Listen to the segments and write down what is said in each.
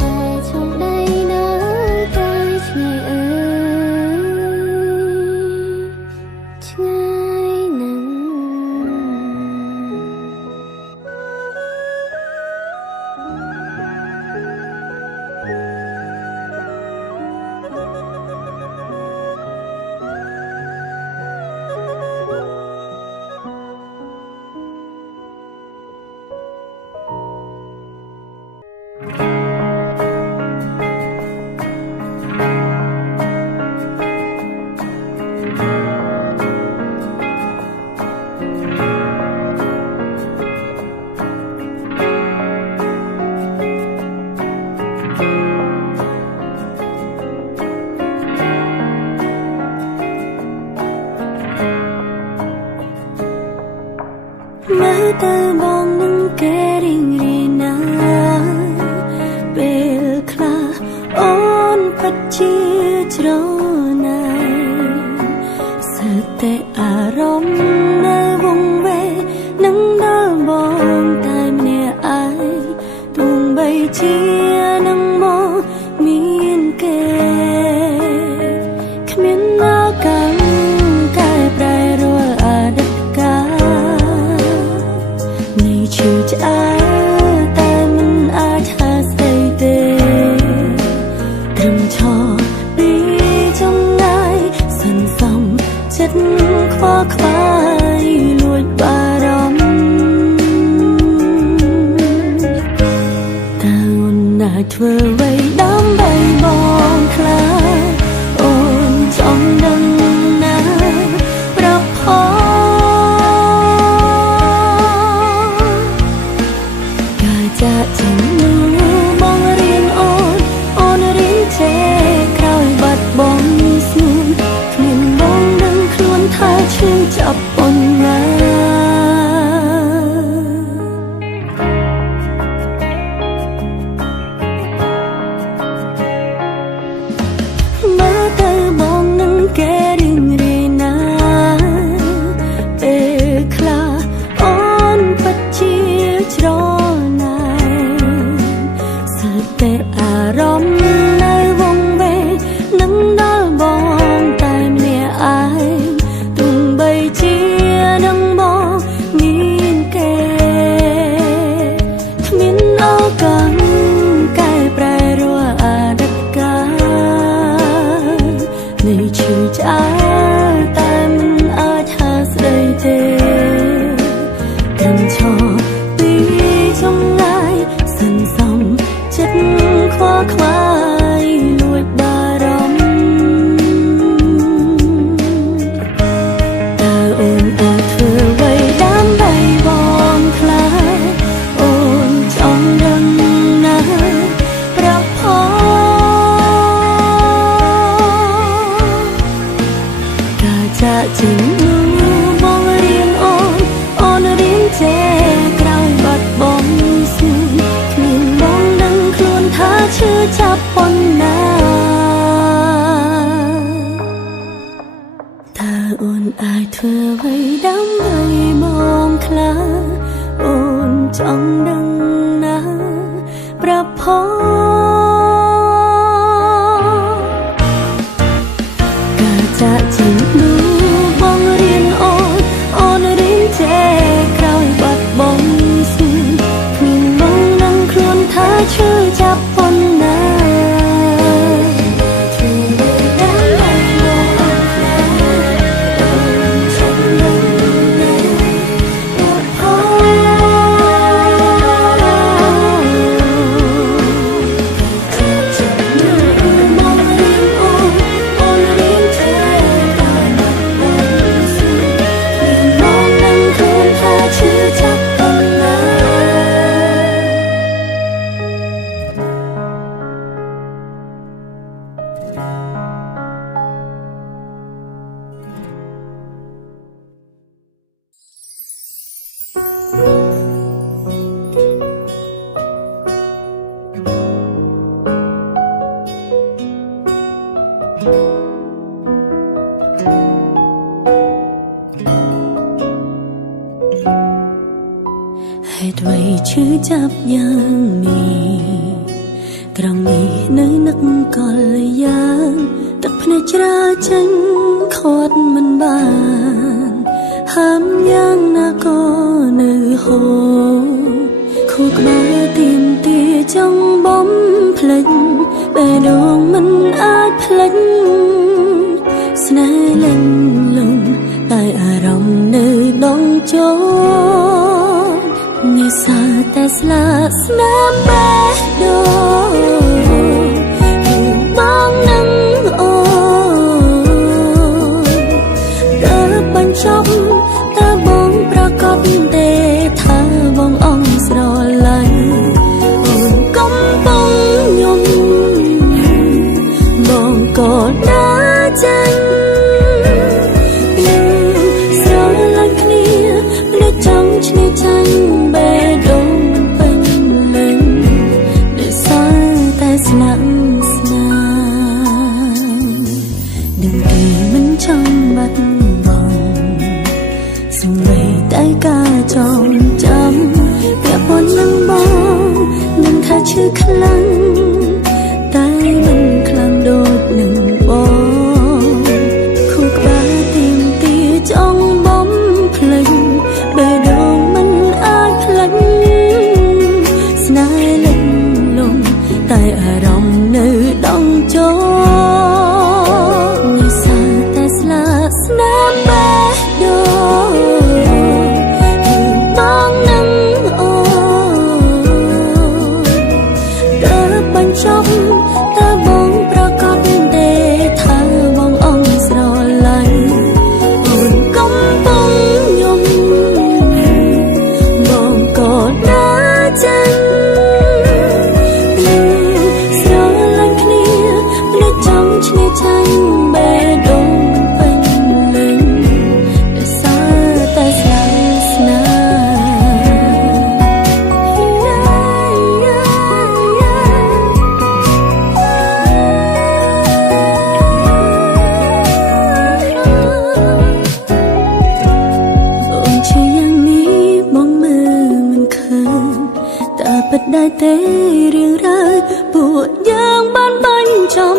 ត រម្មណ៍នៅវង្វេងនឹងដល់បងតែម្នាក់ឯងទោះបីជានឹងមកមានគេគ្មាននៅកាន់កែប្រែរាល់អតីតកាលនៃឈឺឆ្អែលតែមិនអាចហាស្ដីទេត្រឹមឈរពីចម្ងាយសន្សំចិត្តខ្វល់ខ្វាយលួចបារម្ភតើអូនអាចធ្វើអ្វីដើម្បីបងខ្លាចអូនចង់ដឹងណាប្រាប់ផងការចាក់ចេញនោះបងរៀនអូនរៀនចេះក្រោយបាត់បង់ស្នួនគ្មានបងដឹងខ្លួនថាឈឺចាប់ប៉ុណ្ណាមើលទៅបងនឹងគេរៀងរាយណាពេលខ្លះអូនពិតជាច្រណែនស្ទើរតែអារម្មណ៍នៅវង្វេងនឹងដល់បងតែម្នាក់ឯងទោះបីជានឹងមកមានគេគ្មានឱកាសកែប្រែរាល់អតីតកាលនៃឈឺឆ្អែលតែមិនអាចហាស្ដីទេត្រឹមឈរពីចម្ងាយសន្សំចិត្តខ្វល់ខ្វាយលួចបារម្ភតើអូនអាចធ្វើអ្វីដើម្បីបងខ្លាចអូនចង់ដឹងណាប្រាប់ផងការចាក់ចេញនោះបងរៀនអូនរៀនចេះក្រោយបាត់បង់ស្នួនគ្មានបងដឹងខ្លួនថាឈឺចាប់ប៉ុណ្ណាតើអូនអាចធ្វើអ្វីដើម្បីបងខ្លាចអូនចង់ដឹងណាប្រាប់ផងការចាក់ចេញនោះបងរៀនអូនរៀនចេះក្រោយបាត់បង់ស្នួនគ្មានបងដឹងខ្លួនថាឈឺចាប់ប៉ុណ្ណាហេតុអ្វីឈឺចាប់យ៉ាងនេះត្រង់នេះនៅនឹកកលយ៉ាងទឹកភ្នែកច្រាលចេញខាត់មិនបានហាមយ៉ាងណាក៏នៅហូរខួរក្បាលទៀមទាចង់បំភ្លេចបេះដូងមិនអាចភ្លេចស្នេហ៍លេងលំតែអារម្មណ៍នៅដងចូលនេះសើតែស្លាកស្នាមបេះដូងបងនឹងអូនតើបញ្ចប់តើបងប្រកបទេថាបងអងស្រឡាញ់អូនកំពុងញញបងក៏ដើរចាញ់ស្រឡាញ់គ្នានៅចង់ឈ្នះចាញ់បេះដូងពេញលេញដែលសើតែស្នាមស្នាមដឹងទេមិនចង់បាត់បង់ ឈឺខ្លាំងតែមិនខ្លាំងដូចនឹងបងខួរក្បាលទៀមទាចង់បំភ្លេចបេះដូងមិនអាចភ្លេចស្នេហ៍លិចលង់តែអារម្មណ៍នៅដងចោនិសាតែស្លាកស្នាមបេះដូងបងនឹងអូតើបាញ់ចប់តើបងប្រកាសទេថាបងអងស្រឡាញ់អូនកំពុងយំបងក៏ដើរចេញស្រឡាញ់គ្នាព្រោះចង់ឈ្នះចាញ់បេះដូងពេញលេញតែសារតែស្លាប់ស្នាអូនឈឺយ៉ាងនេះបងមើលមិនឃើញតែពិតដែរទេរឿងរ៉ាវពួកយើងបានបាញ់ចំ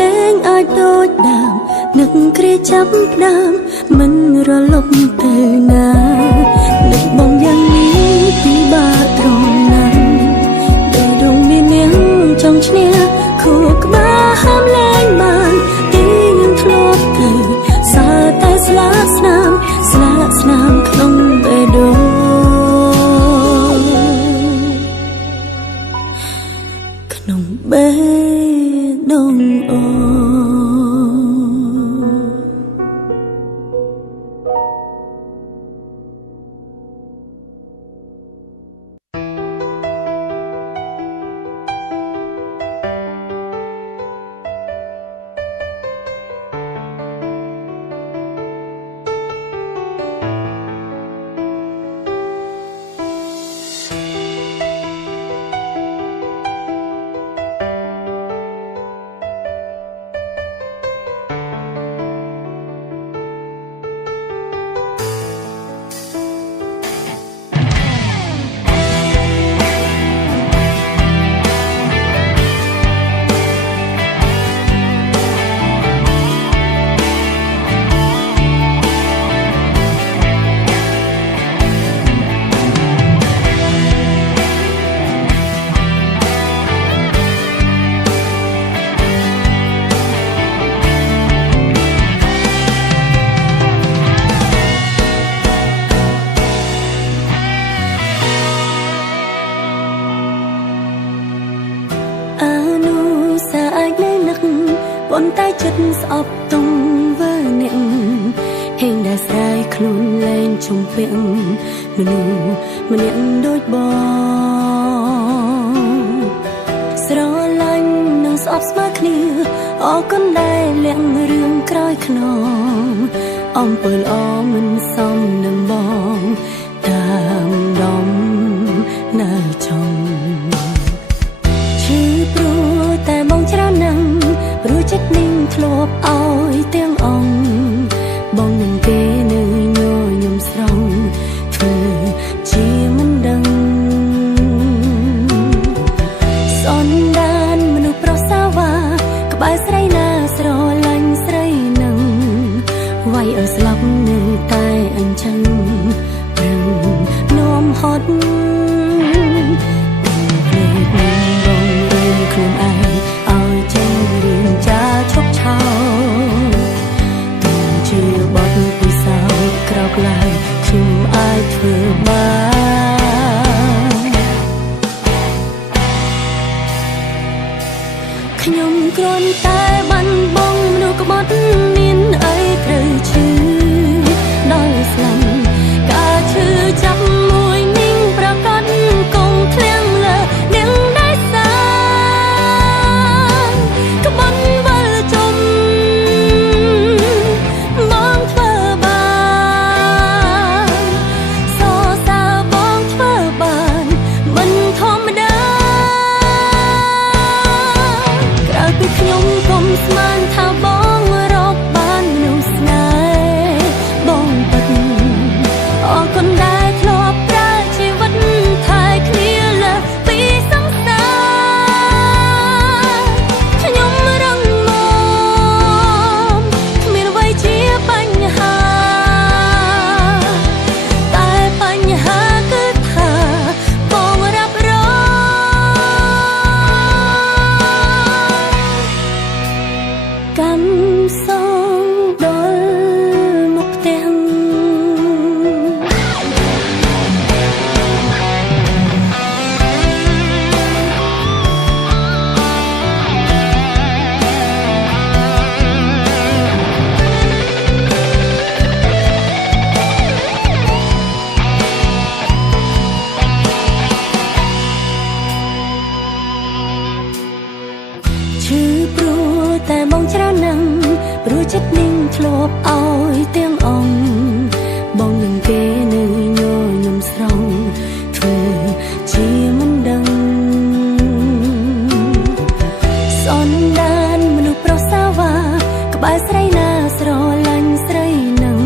លែងអាចដូចដើមនឹកគ្រាចាប់ដើមមិនរលប់ទៅណានឹកបងយ៉ាងនេះពិបាកត្រង់ណាស់តែដងមាននាងចង់ឈ្នះខួរក្បាលហាមលែងបានទីយើងធ្លាប់ទៅសារតែស្លាកស្នាមក្នុងបេះដូងក្នុងបេះដូងអូប៉ុន្តែចិត្តស្អប់ទុំវើអ្នកហេងដែលស្រ័យខ្លួនលែងជំពាក់មនុស្សម្នាក់ដូចបងស្រឡាញ់នឹងស្អប់ស្មើគ្នាអរគុណដែលលាក់រឿងក្រោយខ្នងអំពើល្អមិនសមនឹងបងតាមដំនៅចំឈឺព្រោះតែបងច្រើនណាស់ព្រោះចិត្តនឹងធ្លាប់ឲ្យទាំងអង្គបងនឹងគេនៅញញឹមស្រង់ធ្វើជាមិនដឹងសនដានមនុស្សប្រុសសាវ៉ាក្បែរស្រីណាស្រឡាញ់ស្រីនឹងវាយឲ្យស្លាប់នៅតែអញ្ចឹងប្រឹងនោមហត់ខ្លួនឯងឲ្យចេញរឿងចាឈប់ឆោទុំជាបទពិសោធន៍ក្រោកឡើងខ្ញុំអាចធ្វើបានខ្ញុំគ្រាន់តែបាត់បង់មនុស្សក្បត់មានអីត្រូវឈឺដល់ស្លាប់ការឈឺចាប់មួយនិងប្រកាសគង់ធ្លាក់លើនាងដែលសាក្បត់វិលជុំបងធ្វើបានសរសើរបងធ្វើបានមិនធម្មតាក្រោយពីខ្ញុំកុំស្ម ព្រោះចិត្តនាងធ្លាប់ឲ្យទាំងអង្គបងនឹងគេនៅញញឹមស្រង់ធ្វើជាមិនដឹងសនដានមនុស្សប្រុសសាវ៉ាក្បែរស្រីណាស្រឡាញ់ស្រីនឹង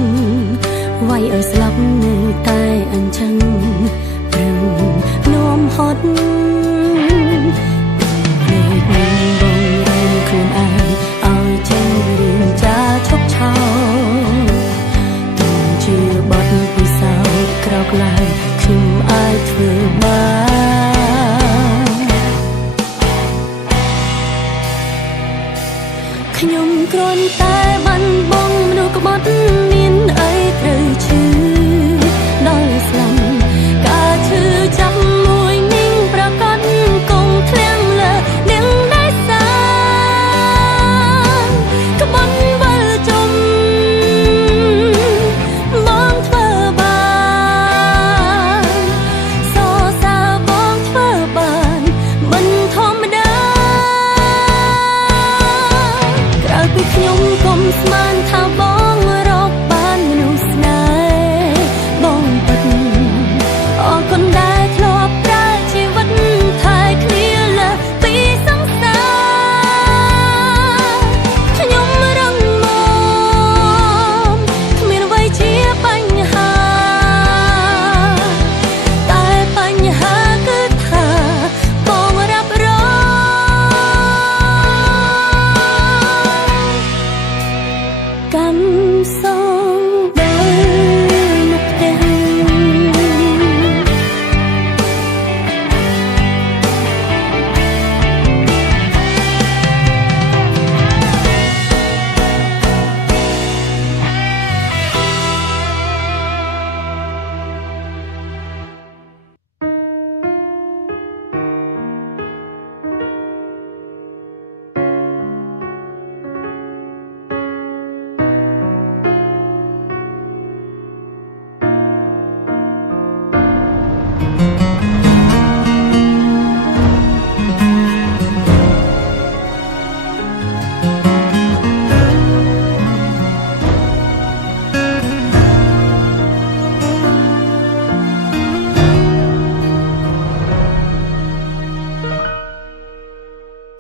វាយឲ្យស្លាប់នៅតែអញ្ចឹងព្រឹងនោមហត់ឡើងខ្ញុំអាចធ្វើបានខ្ញុំគ្រាន់តែបានបងមនុស្សក្បត់មានអីត្រូវឈឺដល់ស្លាប់ការឈឺចាប់មួយនាងប្រកាសគង់ធ្លាំលើនាងដែលសាក្បត់វិលជុំបងធ្វើខ្ញុំកុំស្មានថាបងរកបានមនុស្សស្នេហ៍បងពិតអរគុណដែលធ្លាប់ប្រើជីវិតថែគ្នាលើពីសង្សារខ្ញុំរឹងមាំគ្មានអ្វីជាបញ្ហាតែបញ្ហាគឺថាបងរ៉ាប់រងកំសងដល់មុខផ្ទះ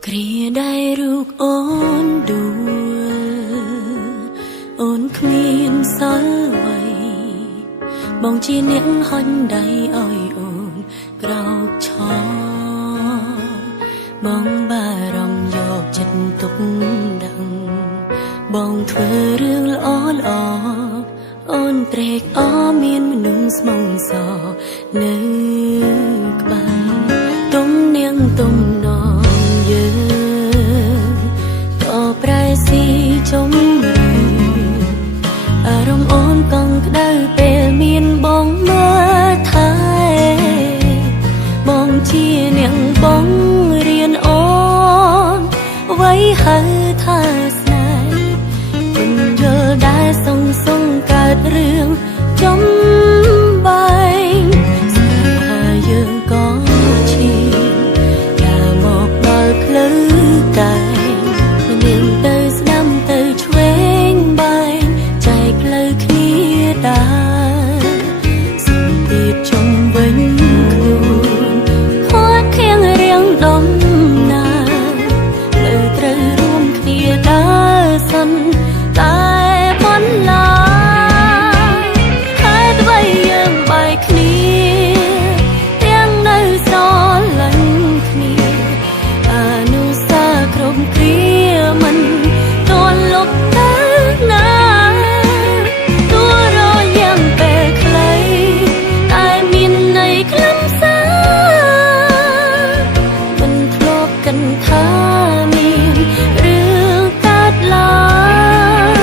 គ្រាដែលរូបអូនដួលអូនគ្មានសល់អ្វីបងជាអ្នកហុញដៃឲ្យអូនក្រោកឈរបងបារម្ភយកចិត្តទុកដឹងបងធ្វើរឿងល្អល្អអូនត្រេកអរមានមនុស្សស្មងសនៅក្បែរទុំនាងទុំនយើងក៏ប្រែស៊ីជុំអារម្មណ៍អូនកង់ក្ដៅពេលមានបងមើលថែបងជាអ្នកបងរៀនអូនអ្វីហៅថាស្នេហ៍មិនយល់ដែលសងកើតរឿងចំបែងស្នេហាយើងក៏ឈីយ៉ាមកដល់ផ្លូវកាយនាងទៅស្ដាំទៅឆ្វេងបែងចែកផ្លូវគ្នាដែរសម្ពាធជុំវិញខ្លួនខត់ខៀងរៀងដំណាលើត្រូវរួមគ្នាដើរសិនតែបន្លាហើយអ្វីយើងបែកគ្នាទាំងនៅស្រឡាញ់គ្នាអនុសាគ្រប់គ្រាមិនតន់លុបទៅណាទោះរយ៉ាងពេលខ្លីតែមានន័យខ្លឹមសារមិនធ្លាប់គិតថាមានរឿងកើតឡើង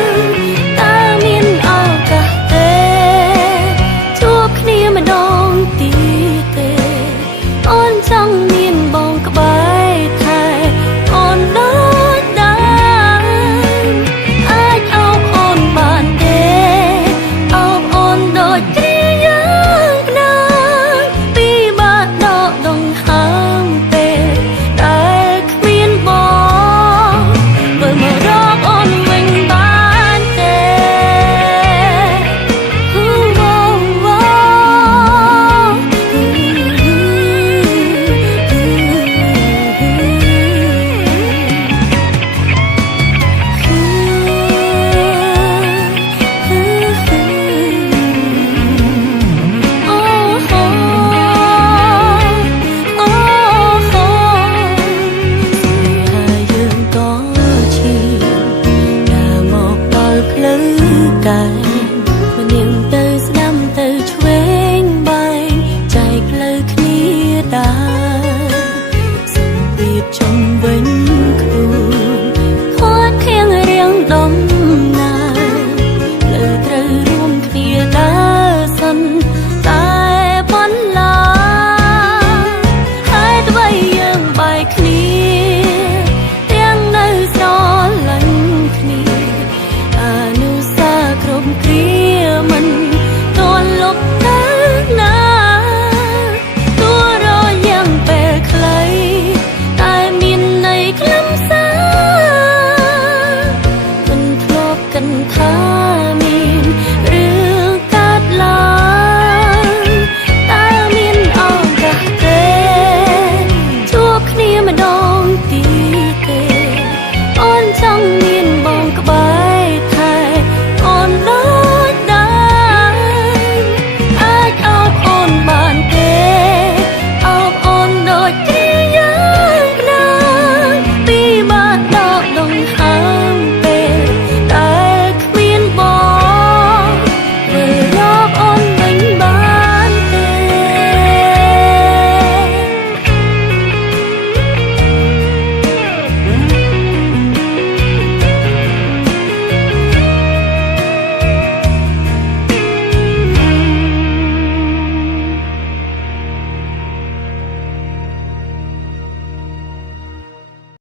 តើមានឱកាសទេជួបគ្នាម្ដងទៀតទេអូនចង់មានបងក្បែរថែអូនដូចដែរអាចអោបអូនបានទេអោបអូនដូចគ្រាយ៉ាងណាពីបាក់ដកដង្ហើមពេលដែលគ្មានប ចង់